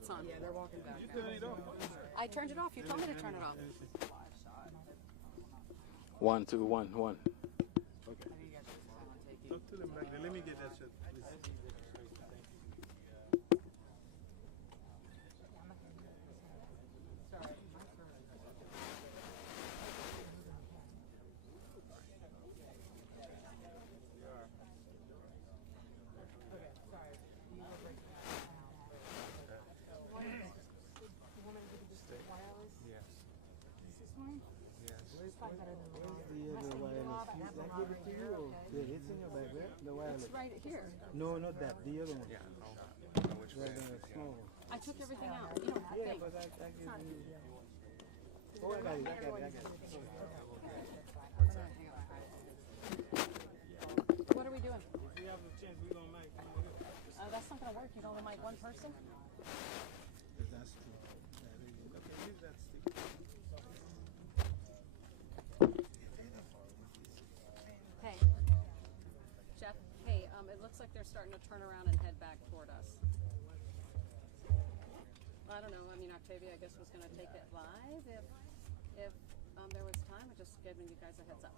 it's on. Yeah, they're walking back. You turn it off. I turned it off. You told me to turn it off. 1, 2, 1, 1. Okay. Talk to them back there. Let me get that shit. It's right here. No, not that. The other one. Yeah. Small one. I took everything out. You don't have to think. But I give you. Oh, I got it. What are we doing? If we have a chance, we're going to make it. That's not going to work. You can only mic one person. That's true. Okay, use that stick. Hey, Jeff. Hey, it looks like they're starting to turn around and head back toward us. I don't know. I mean, Octavia, I guess, was going to take it live if there was time. I'm just giving you guys a heads up.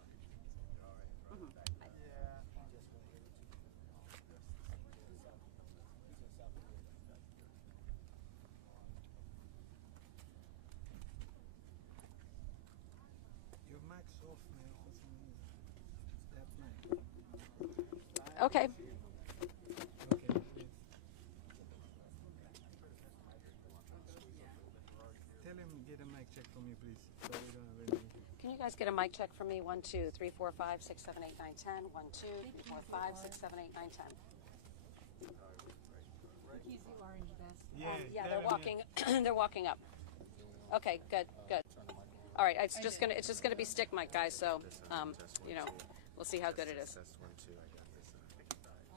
Your mic's off, man. For some reason. That mic. Okay. Okay. Tell him get a mic check for me, please. So we don't have any. Can you guys get a mic check for me? 1, 2, 3, 4, 5, 6, 7, 8, 9, 10. 1, 2, 3, 4, 5, 6, 7, 8, 9, 10. He's the orange vest. Yeah, they're walking. They're walking up. Okay, good. All right, it's just gonna be stick mic, guys. So, you know, we'll see how good it is. Test 1, 2. I got this.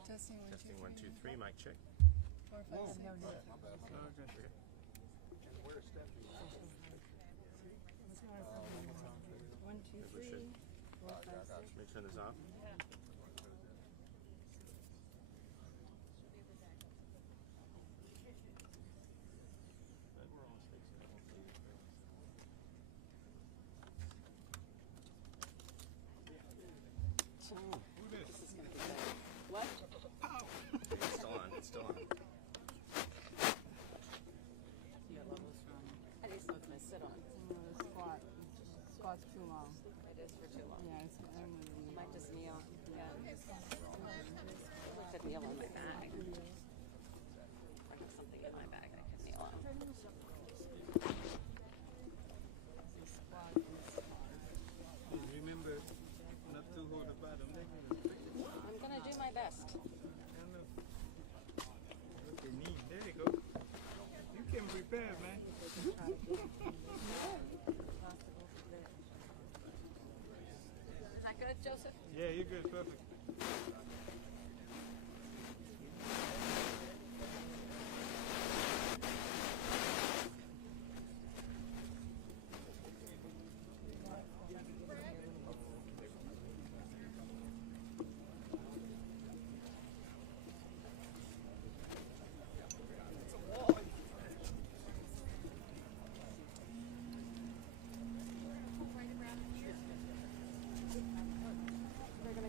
Testing 1, 2, 3. 1, 2, 3. Mic check. 4, 5, 6, 7, 8. Okay. 1, 2, 3. 4, 5, 6. Let me turn this off. What? It's still on. It's still on. I think it's gonna sit on. Squat's too long. It is for too long. Yeah, it's I might just kneel. Yeah. I could kneel on my bag. I have something in my bag I could kneel on. Remember not to hold the bottom. I'm gonna do my best. Okay, knee. There you go. You can prepare, man. Is that good, Joseph? Yeah, you're good. Perfect.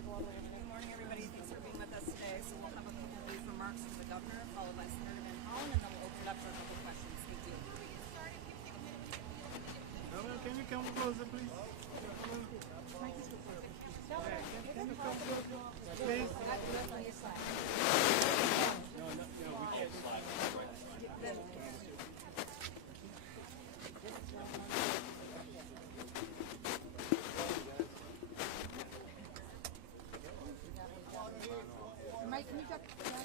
Good morning, everybody. Thanks for being with us today. So we'll have a couple brief remarks from the governor, followed by Senator Van Hollen, and then we'll open it up for a couple questions. Thank you. Governor, can you come closer, please? Please. Mike, can you duck down?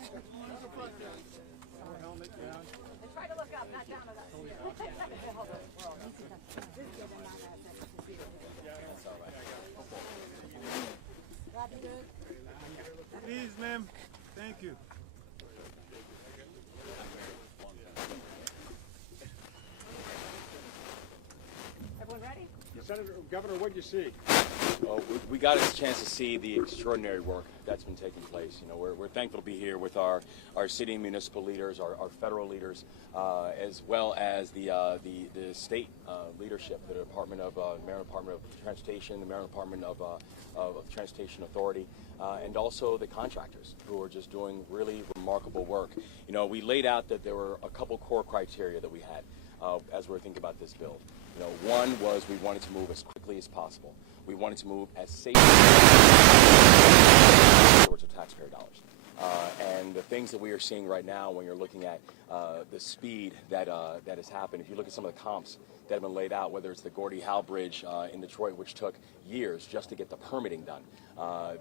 Helmet down. And try to look up, not down at us. Hold on. Please, ma'am. Thank you. Everyone ready? Senator, Governor, what'd you see? Well, we got a chance to see the extraordinary work that's been taking place. You know, we're thankful to be here with our city and municipal leaders, our federal leaders, as well as the state leadership, the Maryland Department of Transportation, the Maryland Department of Transportation Authority, and also the contractors who are just doing really remarkable work. You know, we laid out that there were a couple core criteria that we had as we were thinking about this build. You know, one was we wanted to move as quickly as possible. We wanted to move as safely towards of taxpayer dollars. And the things that we are seeing right now, when you're looking at the speed that has happened, if you look at some of the comps that have been laid out, whether it's the Gordie Howe Bridge in Detroit, which took years just to get the permitting done.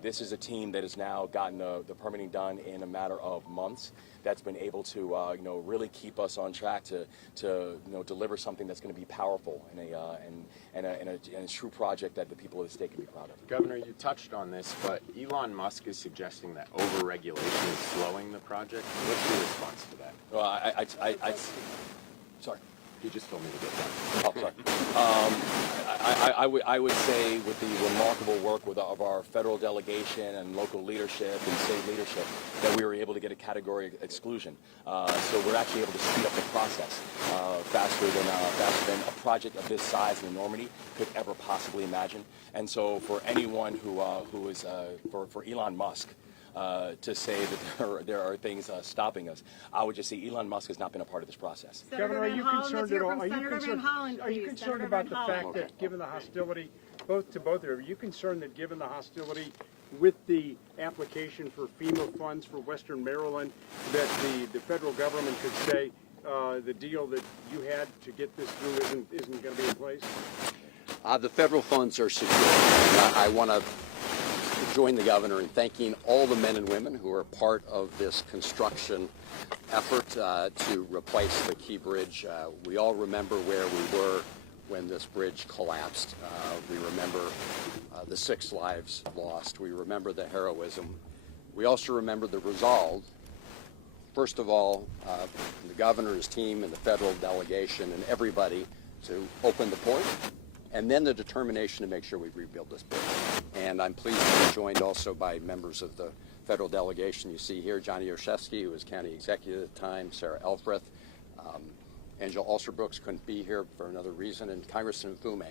This is a team that has now gotten the permitting done in a matter of months. That's been able to, you know, really keep us on track to you know, deliver something that's going to be powerful and a true project that the people of the state can be proud of. Governor, you touched on this, but Elon Musk is suggesting that over-regulation is slowing the project. What's your response to that? Well, sorry. He just told me to get done. Oh, sorry. I would say with the remarkable work of our federal delegation and local leadership and state leadership that we were able to get a category exclusion. So we're actually able to speed up the process faster than a project of this size and enormity could ever possibly imagine. And so for anyone who is for Elon Musk to say that there are things stopping us, I would just say Elon Musk has not been a part of this process. Governor, are you concerned at all? Are you concerned about the fact that given the hostility, both of you, are you concerned that given the hostility with the application for FEMA funds for Western Maryland, that the federal government could say the deal that you had to get this through isn't going to be in place? The federal funds are secure. I want to join the governor in thanking all the men and women who are part of this construction effort to replace the Key Bridge. We all remember where we were when this bridge collapsed. We remember the 6 lives lost. We remember the heroism. We also remember the resolve, first of all, the governor's team and the federal delegation and everybody to open the port, and then the determination to make sure we rebuild this bridge. And I'm pleased to be joined also by members of the federal delegation. You see here Johnny Olszewski, who was county executive at the time, Sarah Elfreth, Angela Alsterbrooks couldn't be here for another reason, and Congressman Fume.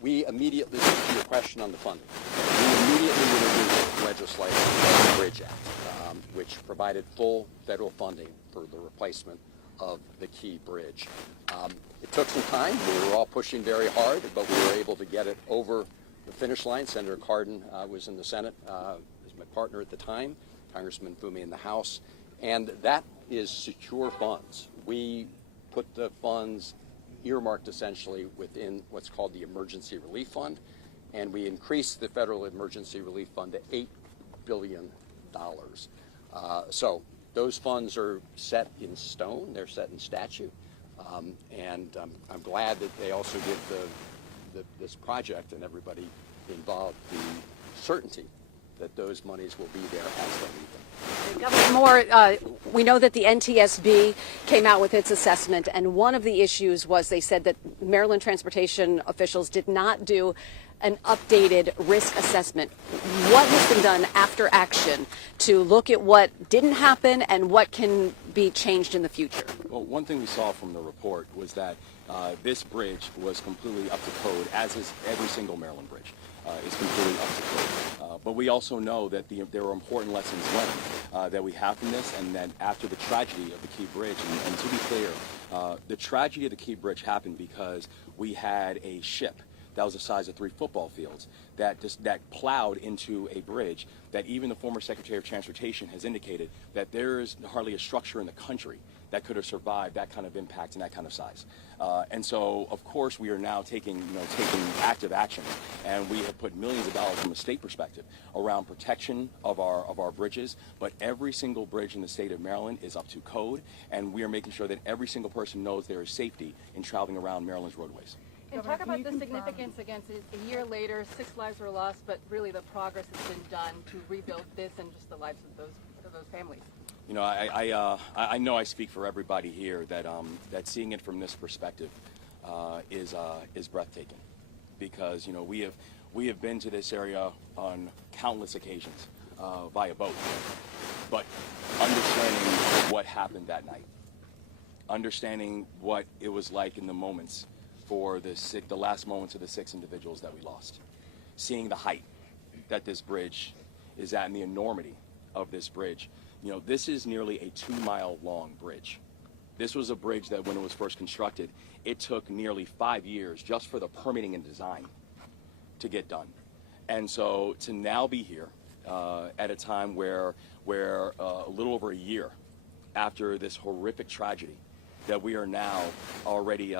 We immediately, to your question on the funding, we immediately introduced legislation, the Bridge Act, which provided full federal funding for the replacement of the Key Bridge. It took some time. We were all pushing very hard, but we were able to get it over the finish line. Senator Cardin was in the Senate as my partner at the time, Congressman Fume in the House, and that is secure funds. We put the funds earmarked essentially within what's called the Emergency Relief Fund, and we increased the Federal Emergency Relief Fund to $8 billion. So those funds are set in stone, they're set in statute, and I'm glad that they also give this project and everybody involved the certainty that those monies will be there as they need them. Governor Moore, we know that the NTSB came out with its assessment, and one of the issues was they said that Maryland transportation officials did not do an updated risk assessment. What has been done after action to look at what didn't happen and what can be changed in the future? Well, one thing we saw from the report was that this bridge was completely up to code, as is every single Maryland bridge. Is completely up to code. But we also know that there are important lessons learned that we have from this, and that after the tragedy of the Key Bridge, and to be clear, the tragedy of the Key Bridge happened because we had a ship that was the size of 3 football fields that plowed into a bridge that even the former Secretary of Transportation has indicated that there is hardly a structure in the country that could have survived that kind of impact and that kind of size. And so, of course, we are now taking active action, and we have put millions of dollars from a state perspective around protection of our bridges. But every single bridge in the state of Maryland is up to code, and we are making sure that every single person knows there is safety in traveling around Maryland's roadways. And talk about the significance against it. A year later, 6 lives were lost, but really the progress has been done to rebuild this and just the lives of those families. You know, I know I speak for everybody here that that seeing it from this perspective is breathtaking, because you know we We have been to this area on countless occasions via boat, but understanding what happened that night, understanding what it was like in the moments for the last moments of the 6 individuals that we lost, seeing the height that this bridge is at and the enormity of this bridge. You know, this is nearly a 2-mile long bridge. This was a bridge that when it was first constructed, it took nearly 5 years just for the permitting and design to get done. And so to now be here at a time where a little over a year after this horrific tragedy, that we are now already,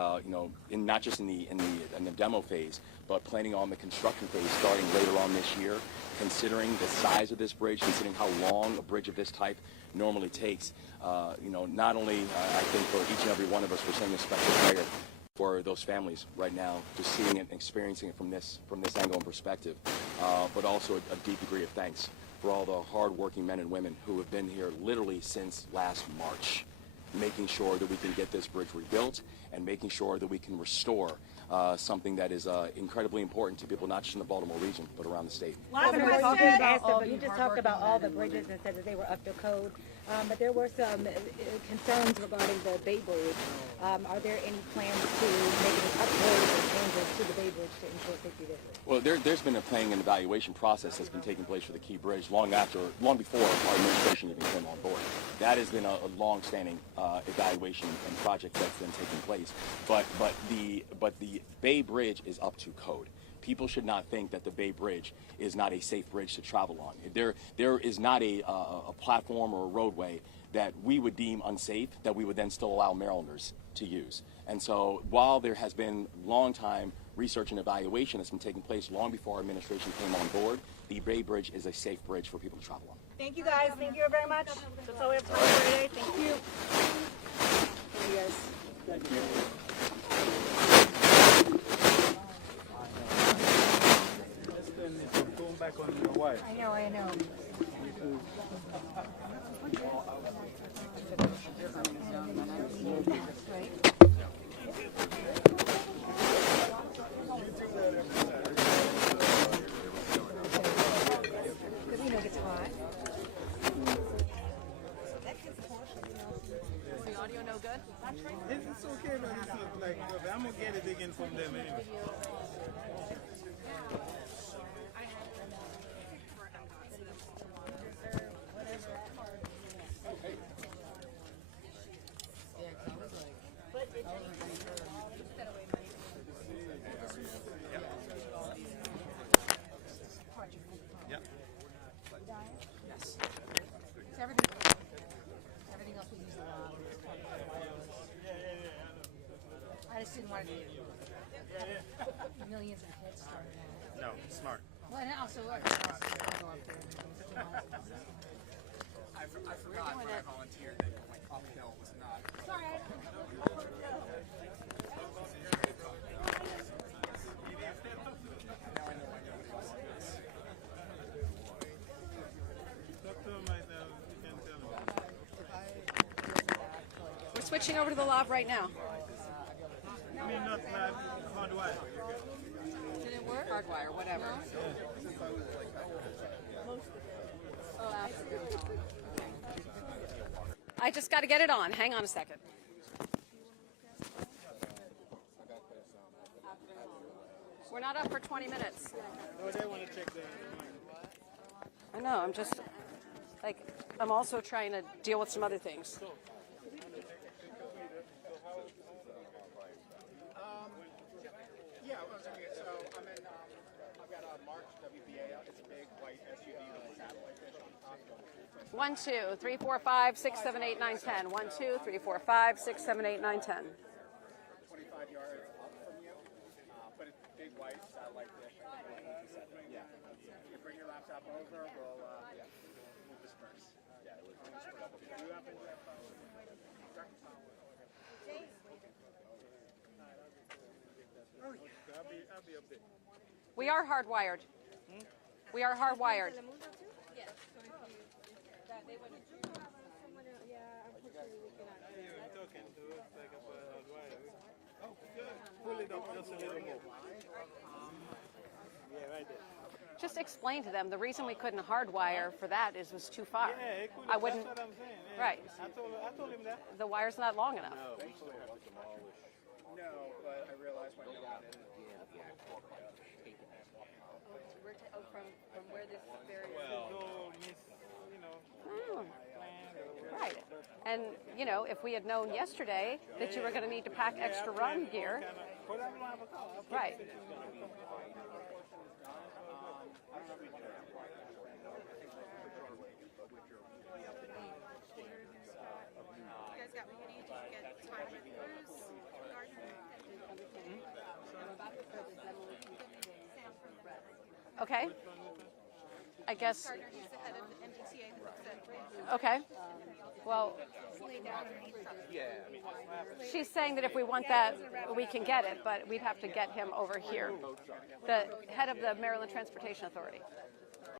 not just in the demo phase, but planning on the construction phase starting later on this year, considering the size of this bridge, considering how long a bridge of this type normally takes. Not only I think for each and every one of us, we're saying a special prayer for those families right now, just seeing it and experiencing it from this angle and perspective, but also a deep degree of thanks for all the hard-working men and women who have been here literally since last March, making sure that we can get this bridge rebuilt and making sure that we can restore something that is incredibly important to people, not just in the Baltimore region, but around the state. You just talked about all the bridges and said that they were up to code, but there were some concerns regarding the Bay Bridge. Are there any plans to make any upgrades or changes to the Bay Bridge to ensure safety there? Well, there's been a planning and evaluation process that's been taking place for the Key Bridge long before our administration even came on board. That has been a long-standing evaluation and project that's been taking place. But the Bay Bridge is up to code. People should not think that the Bay Bridge is not a safe bridge to travel on. There is not a platform or a roadway that we would deem unsafe that we would then still allow Marylanders to use. And so while there has been long time research and evaluation that's been taking place long before our administration came on board, the Bay Bridge is a safe bridge for people to travel on. Thank you guys. Thank you very much. That's all we have time for today. Thank you. Thank you guys. Thank you. Going back on your wife. I know. It's okay, but it's not like, I'm going to get it again from them anyway. I just didn't want to get millions of hits started out. No, smart. Well, and also, go up there. I forgot when I volunteered that my coffee hill was not. Sorry. We're switching over to the lav right now. I mean, not hardwired. Did it work? Hardwire, whatever. I just got to get it on. Hang on a second. We're not up for 20 minutes. No, they want to check the. I know. I'm also trying to deal with some other things. Yeah, I was gonna get, so I'm in, I've got a March WBA, it's a big white SUV with a satellite dish on top. 1, 2, 3, 4, 5, 6, 7, 8, 9, 10. 1, 2, 3, 4, 5, 6, 7, 8, 9, 10. 25 yards up from you, but it's big white satellite dish. Yeah. You bring your laptop over, we'll disperse. Yeah, we'll disperse. You happen to have I'll be up there. We are hardwired. We are hardwired. Pull it up just a little more. Yeah, right there. just explain to them the reason we couldn't hardwire for that is it was too far. Yeah, it could. I wouldn't. That's what I'm saying. Yeah. Right. I told him that. The wire's not long enough. No, but I realized when I got in. From where this very So, you know, Oh, planned or right. And, you know, if we had known yesterday that you were going to need to pack extra run gear. But I don't have a car. Right. You guys got what you need to get time with Bruce, Okay. I guess. Gardner, he's the head of the MDTA that looks at bridge. Okay. Well, Lay down underneath something. she's saying that if we want that, we can get it, but we'd have to get him over here. The head of the Maryland Transportation Authority.